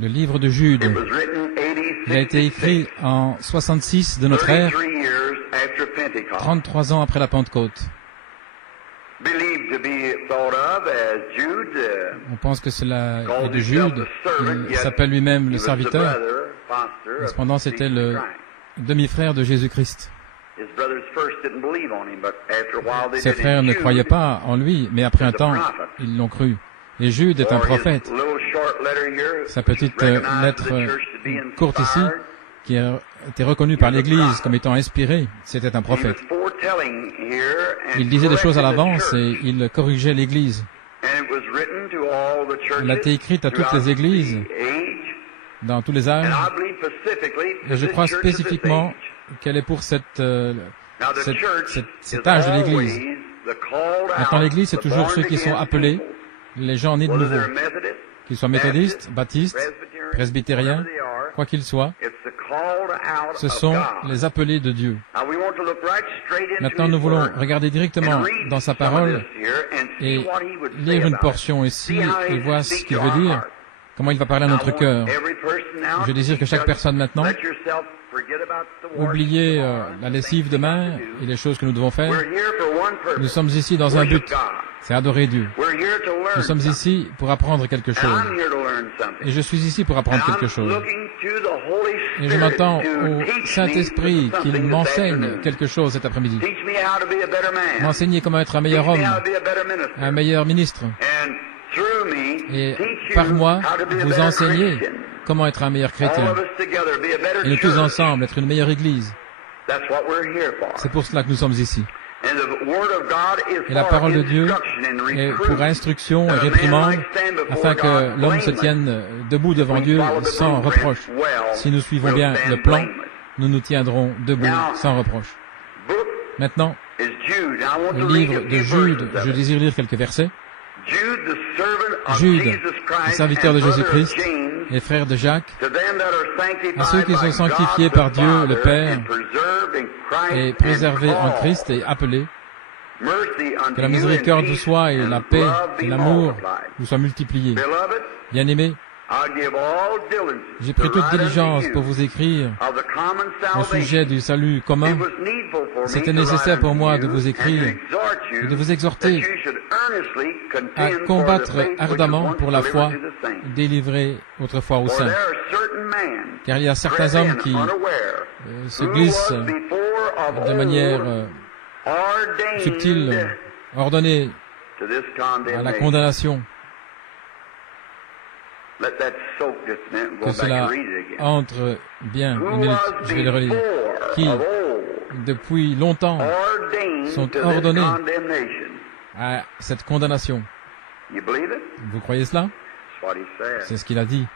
Le livre de Jude. Il a été écrit en 66 de notre ère, 33 ans après la Pentecôte. On pense que cela est de Jude. Il s'appelle lui-même le serviteur. Cependant, c'était le demi-frère de Jésus-Christ. Ses frères ne croyaient pas en lui, mais après un temps, ils l'ont cru. Et Jude est un prophète. Sa petite lettre courte ici, qui a été reconnue par l'Église comme étant inspirée, c'était un prophète. Il disait des choses à l'avance et il corrigeait l'Église. Elle a été écrite à toutes les églises, dans tous les âges, et je crois spécifiquement qu'elle est pour cet âge de l'Église. Maintenant, l'Église, c'est toujours ceux qui sont appelés, les gens nés de nouveau, qu'ils soient méthodistes, baptistes, presbytériens, quoi qu'ils soient, ce sont les appelés de Dieu. Maintenant, nous voulons regarder directement dans sa parole et lire une portion ici et voir ce qu'il veut dire, comment il va parler à notre cœur. Je désire que chaque personne maintenant oubliez la lessive de main et les choses que nous devons faire. Nous sommes ici dans un but, c'est adorer Dieu. Nous sommes ici pour apprendre quelque chose. Et je suis ici pour apprendre quelque chose. Et je m'attends au Saint-Esprit qu'il m'enseigne quelque chose cet après-midi. M'enseigner comment être un meilleur homme, un meilleur ministre. Et par moi, vous enseigner comment être un meilleur chrétien. Et nous tous ensemble, être une meilleure Église. C'est pour cela que nous sommes ici. Et la parole de Dieu est pour instruction et réprimande, afin que l'homme se tienne debout devant Dieu sans reproche. Si nous suivons bien le plan, nous nous tiendrons debout sans reproche. Maintenant, le livre de Jude, je désire lire quelques versets. Jude, le serviteur de Jésus-Christ et frère de Jacques, à ceux qui sont sanctifiés par Dieu le Père et préservés en Christ et appelés, que la miséricorde vous soit et la paix et l'amour vous soient multipliés. Bien-aimés, j'ai pris toute diligence pour vous écrire au sujet du salut commun. C'était nécessaire pour moi de vous écrire et de vous exhorter à combattre ardemment pour la foi délivrée autrefois aux saints. Car il y a certains hommes qui se glissent de manière subtile, ordonnée à la condamnation. Que cela entre bien, une minute, je vais le relire, qui, depuis longtemps, sont ordonnés à cette condamnation. Vous croyez cela? C'est ce qu'il a dit.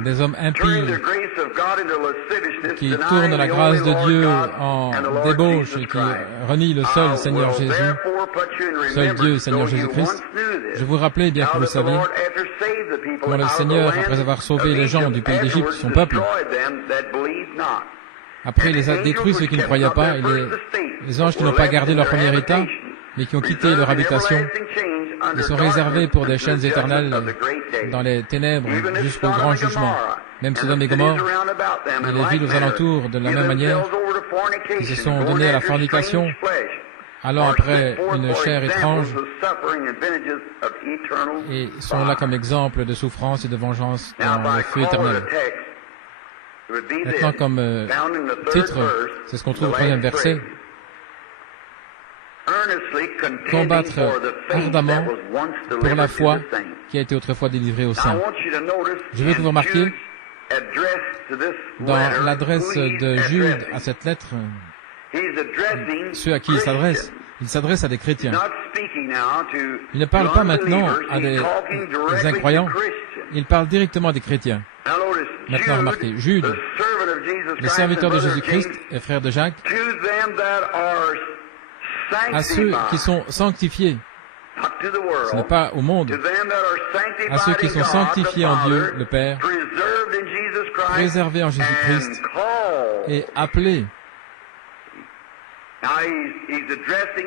Des hommes impies qui tournent la grâce de Dieu en débauche et qui renient le seul Seigneur Jésus, seul Dieu, Seigneur Jésus-Christ. Je vous rappelais, bien que vous le saviez, comment le Seigneur, après avoir sauvé les gens du pays d'Égypte, son peuple, après il les a détruits ceux qui ne croyaient pas, et les anges qui n'ont pas gardé leur premier état, mais qui ont quitté leur habitation, ils sont réservés pour des chaînes éternelles dans les ténèbres jusqu'au grand jugement. Même Sodome et Gomorrhe et les villes aux alentours, de la même manière, qui se sont donnés à la fornication, allant après une chair étrange, et sont là comme exemple de souffrance et de vengeance dans le feu éternel. Maintenant, comme titre, c'est ce qu'on trouve au 3e verset. Combattre ardemment pour la foi qui a été autrefois délivrée aux saints. Je veux que vous remarquiez, dans l'adresse de Jude à cette lettre, ceux à qui il s'adresse à des chrétiens. Il ne parle pas maintenant à des incroyants, il parle directement à des chrétiens. Maintenant, remarquez, Jude, le serviteur de Jésus-Christ et frère de Jacques, à ceux qui sont sanctifiés, ce n'est pas au monde, à ceux qui sont sanctifiés en Dieu, le Père, préservés en Jésus-Christ et appelés.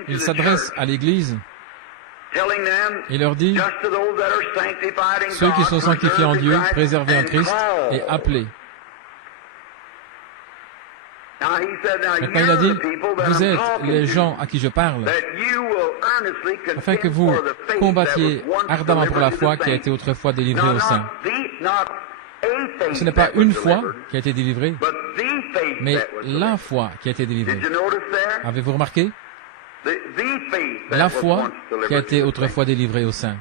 Il s'adresse à l'Église et leur dit, ceux qui sont sanctifiés en Dieu, préservés en Christ et appelés. Maintenant, il a dit, vous êtes les gens à qui je parle, afin que vous combattiez ardemment pour la foi qui a été autrefois délivrée aux saints. Ce n'est pas une foi qui a été délivrée, mais la foi qui a été délivrée. Avez-vous remarqué? La foi qui a été autrefois délivrée aux saints.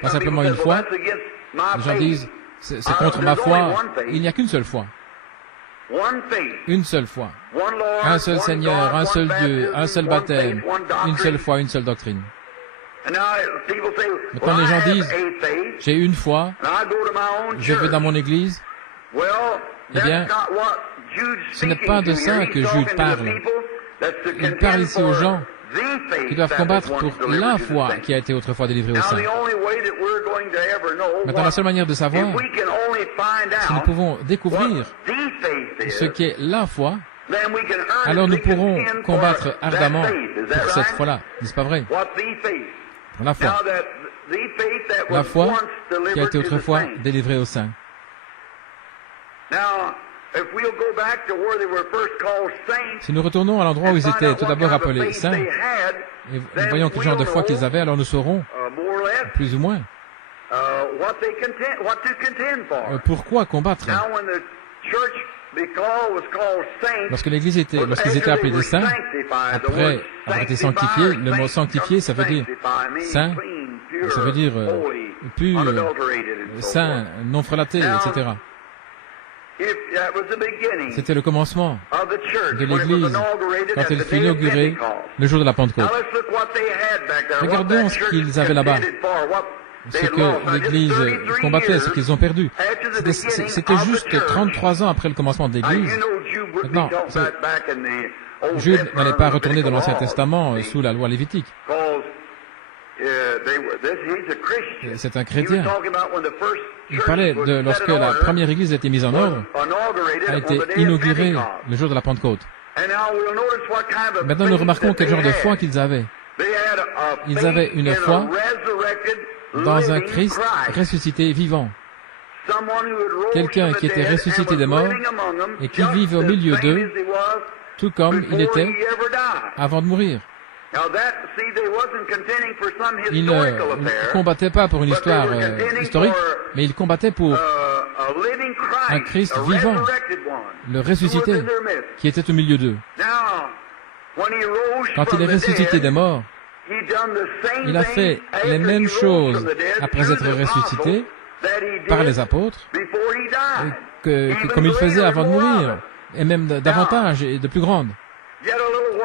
Pas simplement une foi. Les gens disent, c'est contre ma foi. Il n'y a qu'une seule foi. Une seule foi. Un seul Seigneur, un seul Dieu, un seul baptême, une seule foi, une seule doctrine. Maintenant, les gens disent, j'ai une foi, je vais dans mon église. Eh bien, ce n'est pas de ça que Jude parle. Il parle ici aux gens qui doivent combattre pour la foi qui a été autrefois délivrée aux saints. Maintenant, la seule manière de savoir, si nous pouvons découvrir ce qu'est la foi, alors nous pourrons combattre ardemment pour cette foi-là. N'est-ce pas vrai? Pour la foi. La foi qui a été autrefois délivrée aux saints. Si nous retournons à l'endroit où ils étaient tout d'abord appelés saints, et voyons quel genre de foi qu'ils avaient, alors nous saurons, plus ou moins, pourquoi combattre. Lorsqu'ils étaient appelés des saints, après avoir été sanctifiés, le mot sanctifié, ça veut dire saint, ça veut dire pur, saint, non frelaté, etc. C'était le commencement de l'Église quand elle fut inaugurée le jour de la Pentecôte. Regardons ce qu'ils avaient là-bas, ce que l'Église combattait, ce qu'ils ont perdu. C'était juste 33 ans après le commencement de l'Église. Maintenant, Jude n'allait pas retourner dans l'Ancien Testament sous la loi lévitique. C'est un chrétien. Il parlait de lorsque la première église a été mise en ordre, a été inaugurée le jour de la Pentecôte. Maintenant, nous remarquons quel genre de foi qu'ils avaient. Ils avaient une foi dans un Christ ressuscité vivant. Quelqu'un qui était ressuscité des morts et qui vivait au milieu d'eux, tout comme il était avant de mourir. Il ne combattait pas pour une histoire historique, mais il combattait pour un Christ vivant, le ressuscité, qui était au milieu d'eux. Quand il est ressuscité des morts, il a fait les mêmes choses après être ressuscité par les apôtres, comme il faisait avant de mourir, et même davantage et de plus grande.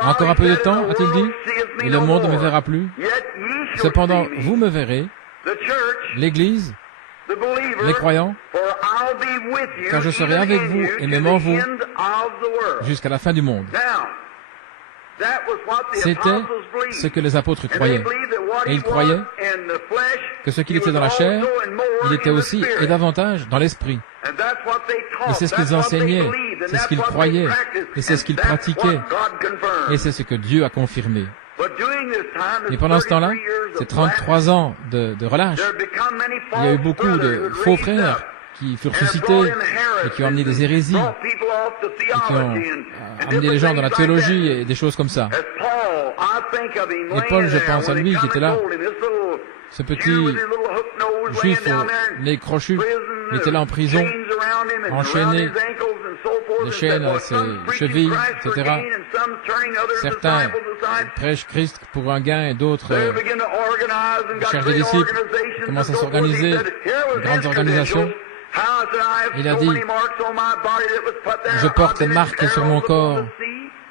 Encore un peu de temps, a-t-il dit, et le monde ne me verra plus. Cependant, vous me verrez, l'Église, les croyants, car je serai avec vous et même en vous jusqu'à la fin du monde. C'était ce que les apôtres croyaient. Et ils croyaient que ce qu'il était dans la chair, il était aussi et davantage dans l'esprit. Et c'est ce qu'ils enseignaient, c'est ce qu'ils croyaient, et c'est ce qu'ils pratiquaient. Et c'est ce que Dieu a confirmé. Et pendant ce temps-là, ces 33 ans de relâche, il y a eu beaucoup de faux frères qui furent suscités et qui ont amené des hérésies, et qui ont amené les gens dans la théologie et des choses comme ça. Et Paul, je pense à lui qui était là, ce petit juif au nez crochu, il était là en prison, enchaîné, des chaînes à ses chevilles, etc. Certains prêchent Christ pour un gain et d'autres cherchent des disciples, commencent à s'organiser, de grandes organisations. Il a dit, je porte les marques sur mon corps,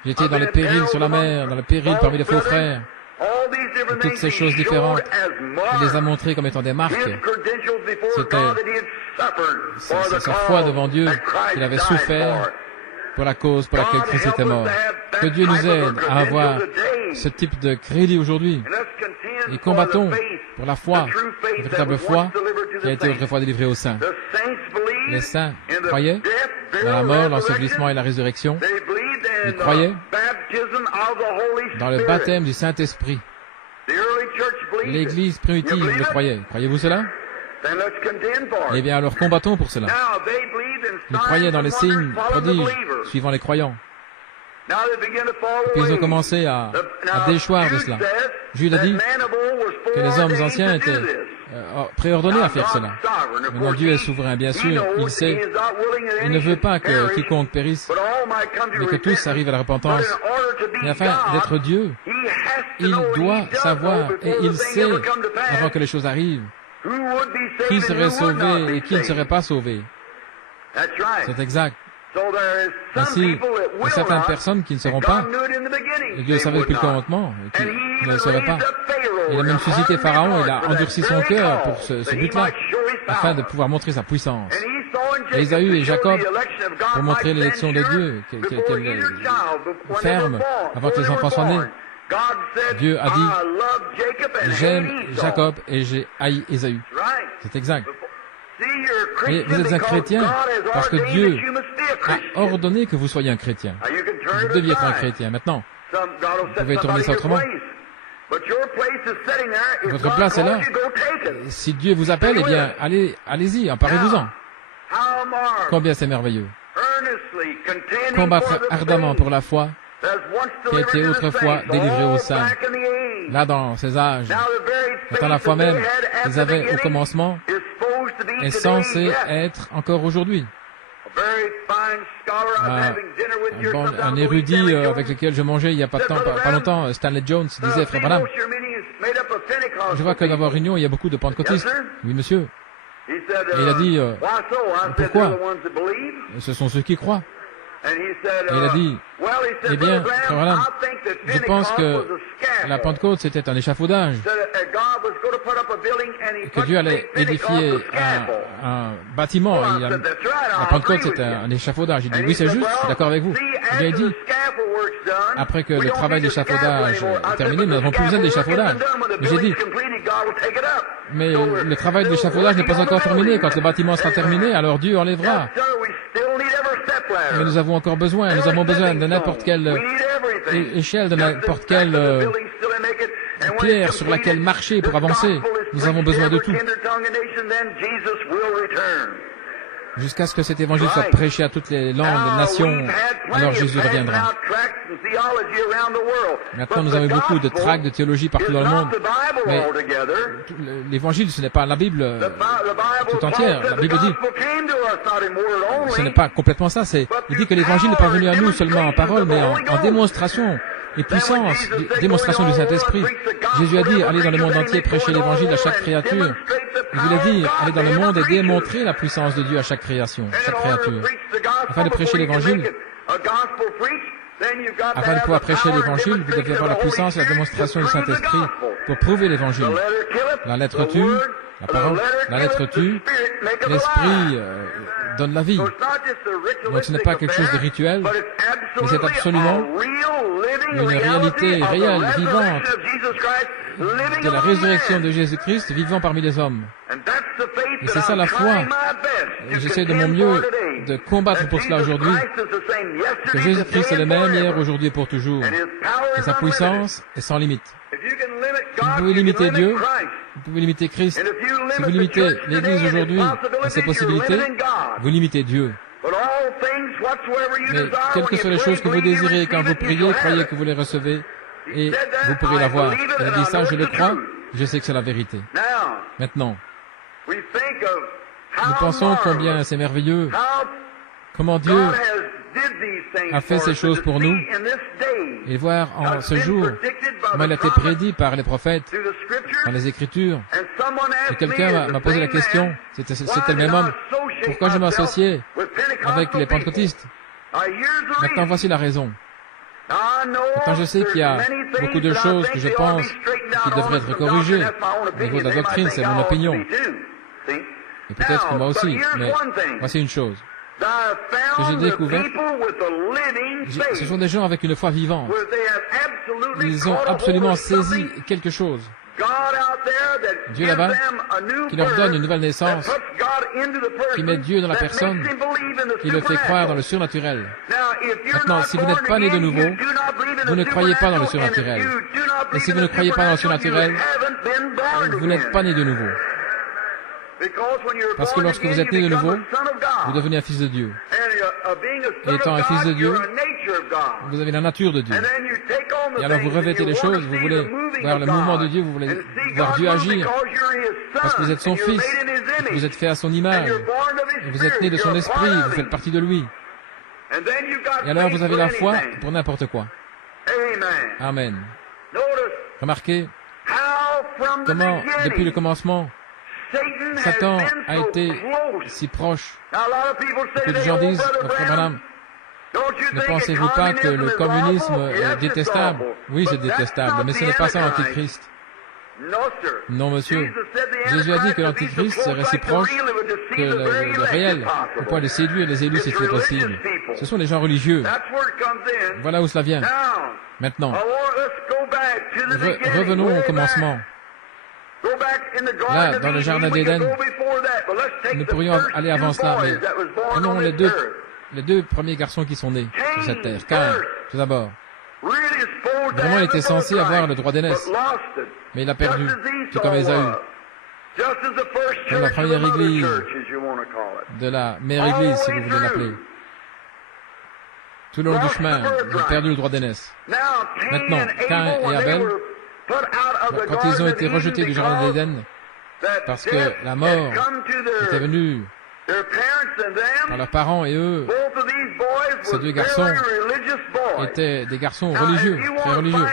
j'étais dans les périls sur la mer, dans les périls parmi les faux frères. Et toutes ces choses différentes, il les a montrées comme étant des marques. C'était sa foi devant Dieu qu'il avait souffert pour la cause pour laquelle Christ était mort. Que Dieu nous aide à avoir ce type de crédit aujourd'hui. Et combattons pour la foi, la véritable foi qui a été autrefois délivrée aux saints. Les saints croyaient dans la mort, l'ensevelissement et la résurrection. Ils croyaient dans le baptême du Saint-Esprit. L'Église primitive le croyait. Croyez-vous cela? Eh bien, alors combattons pour cela. Ils croyaient dans les signes, prodiges, suivant les croyants. Et puis ils ont commencé à déchoir de cela. Jude a dit que les hommes anciens étaient préordonnés à faire cela. Maintenant, Dieu est souverain, bien sûr, il sait. Il ne veut pas que quiconque périsse, mais que tous arrivent à la repentance. Mais afin d'être Dieu, il doit savoir, et il sait, avant que les choses arrivent, qui serait sauvé et qui ne serait pas sauvé. C'est exact. Ainsi, il y a certaines personnes qui ne seront pas, et Dieu savait depuis le commencement, et qui ne le seraient pas. Il a même suscité Pharaon, il a endurci son cœur pour ce but-là, afin de pouvoir montrer sa puissance. Et Ésaü et Jacob, pour montrer l'élection de Dieu, qu'elle est ferme, avant que les enfants soient nés. Dieu a dit, j'aime Jacob et j'ai haï Ésaü. C'est exact. Mais vous êtes un chrétien parce que Dieu a ordonné que vous soyez un chrétien. Vous deviez être un chrétien. Maintenant, vous pouvez tourner ça autrement. Votre place est là. Si Dieu vous appelle, eh bien, allez-y, emparez-vous-en. Combien c'est merveilleux. Combattre ardemment pour la foi qui a été autrefois délivrée aux saints. Là, dans ces âges, étant la foi même qu'ils avaient au commencement, est censé être encore aujourd'hui. Un érudit avec lequel je mangeais il n'y a pas longtemps, Stanley Jones, disait, frère Branham, je vois que dans vos réunions, il y a beaucoup de pentecôtistes. Oui, monsieur. Et il a dit, pourquoi? Ce sont ceux qui croient. Et il a dit, eh bien, frère Branham, je pense que la Pentecôte, c'était un échafaudage. Que Dieu allait édifier un bâtiment. La Pentecôte, c'était un échafaudage. Il dit, oui, c'est juste, je suis d'accord avec vous. Et il dit, après que le travail d'échafaudage est terminé, nous n'avons plus besoin d'échafaudage. Mais j'ai dit, mais le travail d'échafaudage n'est pas encore terminé. Quand le bâtiment sera terminé, alors Dieu enlèvera. Mais nous avons encore besoin, nous avons besoin de n'importe quelle échelle, de n'importe quelle pierre sur laquelle marcher pour avancer. Nous avons besoin de tout. Jusqu'à ce que cet évangile soit prêché à toutes les langues, les nations, alors Jésus reviendra. Maintenant, nous avons beaucoup de tracts de théologie partout dans le monde, mais l'évangile, ce n'est pas la Bible tout entière. La Bible dit, ce n'est pas complètement ça, il dit que l'évangile n'est pas venu à nous seulement en parole, mais en démonstration et puissance, démonstration du Saint-Esprit. Jésus a dit, allez dans le monde entier, prêcher l'évangile à chaque créature. Il voulait dire, allez dans le monde et démontrer la puissance de Dieu à chaque création, chaque créature. Afin de prêcher l'évangile, afin de pouvoir prêcher l'évangile, vous devez avoir la puissance et la démonstration du Saint-Esprit pour prouver l'évangile. La lettre tue, la parole, la lettre tue, l'esprit donne la vie. Donc ce n'est pas quelque chose de rituel, mais c'est absolument une réalité réelle, vivante, de la résurrection de Jésus-Christ vivant parmi les hommes. Et c'est ça la foi. Et j'essaie de mon mieux de combattre pour cela aujourd'hui. Que Jésus-Christ est le même hier, aujourd'hui et pour toujours. Et sa puissance est sans limite. Si vous pouvez limiter Dieu, vous pouvez limiter Christ. Si vous limitez l'Église aujourd'hui et ses possibilités, vous limitez Dieu. Mais quelles que soient les choses que vous désirez, quand vous priez, croyez que vous les recevez et vous pourrez l'avoir. Il a dit ça, je le crois, je sais que c'est la vérité. Maintenant, nous pensons combien c'est merveilleux, comment Dieu a fait ces choses pour nous, et voir en ce jour comment il a été prédit par les prophètes, par les Écritures. Et quelqu'un m'a posé la question, c'était le même homme, pourquoi je m'associais avec les pentecôtistes? Maintenant, voici la raison. Maintenant, je sais qu'il y a beaucoup de choses que je pense qui devraient être corrigées au niveau de la doctrine, c'est mon opinion. Et peut-être que moi aussi, mais voici une chose que j'ai découvert. Ce sont des gens avec une foi vivante. Ils ont absolument saisi quelque chose. Dieu là-bas, qui leur donne une nouvelle naissance, qui met Dieu dans la personne, qui le fait croire dans le surnaturel. Maintenant, si vous n'êtes pas né de nouveau, vous ne croyez pas dans le surnaturel. Et si vous ne croyez pas dans le surnaturel, vous n'êtes pas né de nouveau. Parce que lorsque vous êtes né de nouveau, vous devenez un fils de Dieu. Et étant un fils de Dieu, vous avez la nature de Dieu. Et alors vous revêtez les choses, vous voulez voir le mouvement de Dieu, vous voulez voir Dieu agir. Parce que vous êtes son fils, vous êtes fait à son image, et vous êtes né de son esprit, vous faites partie de lui. Et alors vous avez la foi pour n'importe quoi. Amen. Remarquez comment, depuis le commencement, Satan a été si proche. Beaucoup de gens disent, frère Branham, ne pensez-vous pas que le communisme est détestable? Oui, c'est détestable, mais ce n'est pas ça l'Antichrist. Non, monsieur. Jésus a dit que l'Antichrist serait si proche que le réel, au point de séduire les élus si c'était possible. Ce sont les gens religieux. Voilà où cela vient. Maintenant, revenons au commencement. Là, dans le jardin d'Éden, nous pourrions aller avant cela, mais prenons les deux premiers garçons qui sont nés sur cette terre. Caïn, tout d'abord. Vraiment, il était censé avoir le droit d'aînesse, mais il a perdu, tout comme Ésaü. Comme la première église, de la mère église, si vous voulez l'appeler. Tout le long du chemin, il a perdu le droit d'aînesse. Maintenant, Caïn et Abel, quand ils ont été rejetés du jardin d'Éden, parce que la mort était venue par leurs parents et eux, ces deux garçons étaient des garçons religieux, très religieux.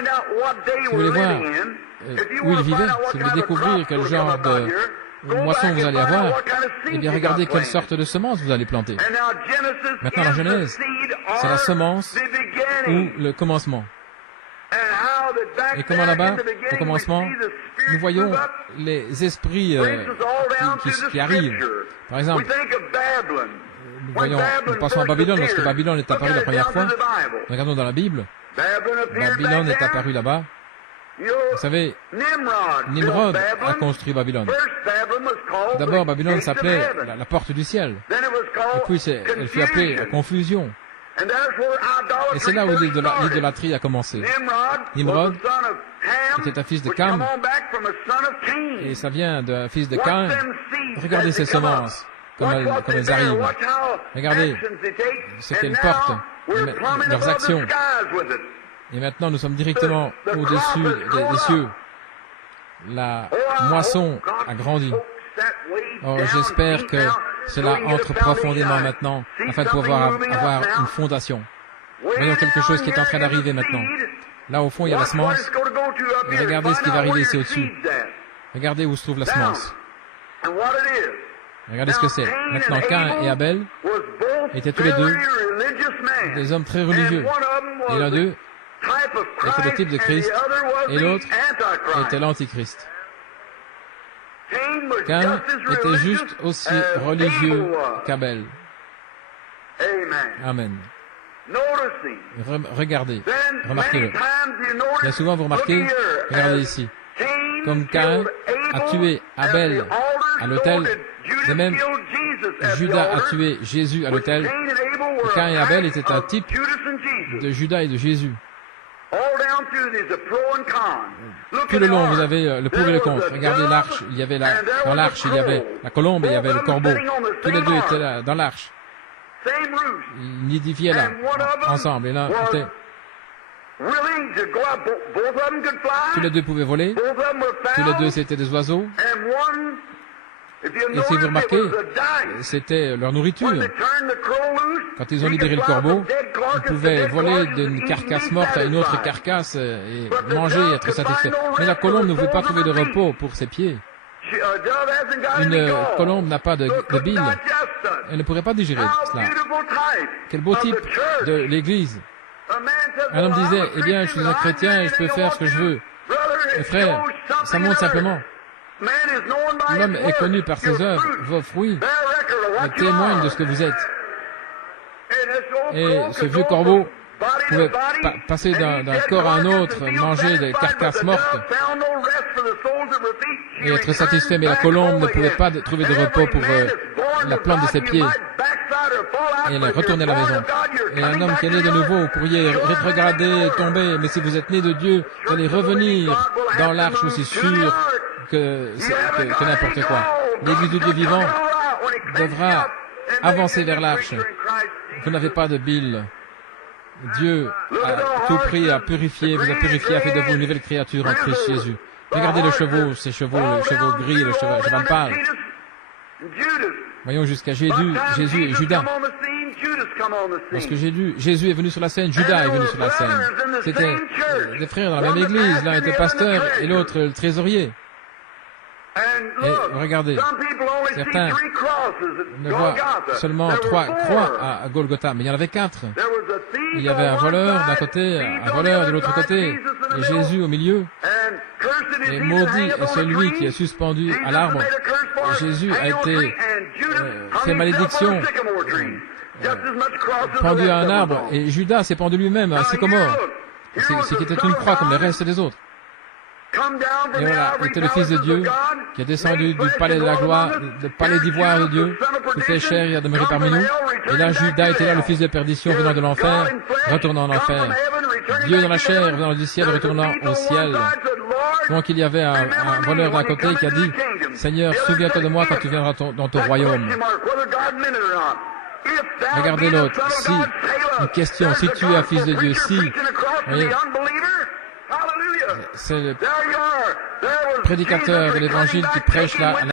Si vous voulez voir où ils vivaient, si vous voulez découvrir quel genre de moisson vous allez avoir, eh bien regardez quelle sorte de semence vous allez planter. Maintenant la Genèse, c'est la semence ou le commencement. Et comment là-bas, au commencement, nous voyons les esprits qui arrivent. Par exemple, nous passons à Babylone. Lorsque Babylone est apparu la première fois, regardons dans la Bible, Babylone est apparu là-bas. Vous savez, Nimrod a construit Babylone. D'abord, Babylone s'appelait la porte du ciel. Et puis, elle fut appelée la confusion. Et c'est là où l'idolâtrie a commencé. Nimrod était un fils de Cam, et ça vient d'un fils de Caïn. Regardez ces semences, comme elles arrivent. Regardez ce qu'elles portent, leurs actions. Et maintenant, nous sommes directement au-dessus des cieux. La moisson a grandi. Oh, j'espère que cela entre profondément maintenant, afin de pouvoir avoir une fondation. Voyons quelque chose qui est en train d'arriver maintenant. Là, au fond, il y a la semence. Et regardez ce qui va arriver ici au-dessus. Regardez où se trouve la semence. Regardez ce que c'est. Maintenant, Caïn et Abel étaient tous les deux des hommes très religieux. Et l'un d'eux était le type de Christ, et l'autre était l'Antichrist. Caïn était juste aussi religieux qu'Abel. Amen. Regardez, remarquez-le. Bien souvent, vous remarquez, regardez ici, comme Caïn a tué Abel à l'autel, de même, Judas a tué Jésus à l'autel. Caïn et Abel étaient un type de Judas et de Jésus. Tout le long, vous avez le pour et le contre. Regardez l'arche. Dans l'arche, il y avait la colombe et il y avait le corbeau. Tous les deux étaient là, dans l'arche. Ils nidifiaient là, ensemble. Et là, tous les deux pouvaient voler. Tous les deux, c'était des oiseaux. Et si vous remarquez, c'était leur nourriture. Quand ils ont libéré le corbeau, ils pouvaient voler d'une carcasse morte à une autre carcasse et manger et être satisfaits. Mais la colombe ne veut pas trouver de repos pour ses pieds. Une colombe n'a pas de bile. Elle ne pourrait pas digérer cela. Quel beau type de l'Église. Un homme disait, eh bien, je suis un chrétien et je peux faire ce que je veux. Mais frère, ça montre simplement. L'homme est connu par ses œuvres, vos fruits témoignent de ce que vous êtes. Et ce vieux corbeau pouvait passer d'un corps à un autre, manger des carcasses mortes et être satisfait, mais la colombe ne pouvait pas trouver de repos pour la plante de ses pieds. Et elle est retournée à la maison. Et un homme qui est né de nouveau, vous pourriez rétrograder, tomber, mais si vous êtes né de Dieu, vous allez revenir dans l'arche aussi sûr que n'importe quoi. L'Église de Dieu vivant devra avancer vers l'arche. Vous n'avez pas de Bill. Dieu a tout pris, a purifié, vous a purifié, a fait de vous une nouvelle créature en Christ Jésus. Regardez le chevaux, ces chevaux, le chevaux gris, le cheval pâle. Voyons jusqu'à Jésus et Judas. Lorsque Jésus est venu sur la scène, Judas est venu sur la scène. C'était des frères dans la même église. L'un était pasteur et l'autre le trésorier. Et regardez, certains ne voient seulement 3 croix à Golgotha, mais il y en avait 4. Il y avait un voleur d'un côté, un voleur de l'autre côté, et Jésus au milieu. Et maudit est celui qui est suspendu à l'arbre. Et Jésus a été fait malédiction, pendu à un arbre, et Judas s'est pendu lui-même à un sycomore, ce qui était une croix comme le reste des autres. Et voilà, il était le Fils de Dieu qui est descendu du palais de la gloire, du palais d'ivoire de Dieu, qui fait chair et a demeuré parmi nous. Et là, Judas était là, le fils de perdition, venant de l'enfer, retournant en enfer. Dieu dans la chair, venant du ciel, retournant au ciel. Donc il y avait un voleur d'un côté qui a dit, Seigneur, souviens-toi de moi quand tu viendras dans ton royaume. Regardez l'autre. Si, une question, si tu es un fils de Dieu, si, voyez, c'est le prédicateur de l'évangile qui prêche là.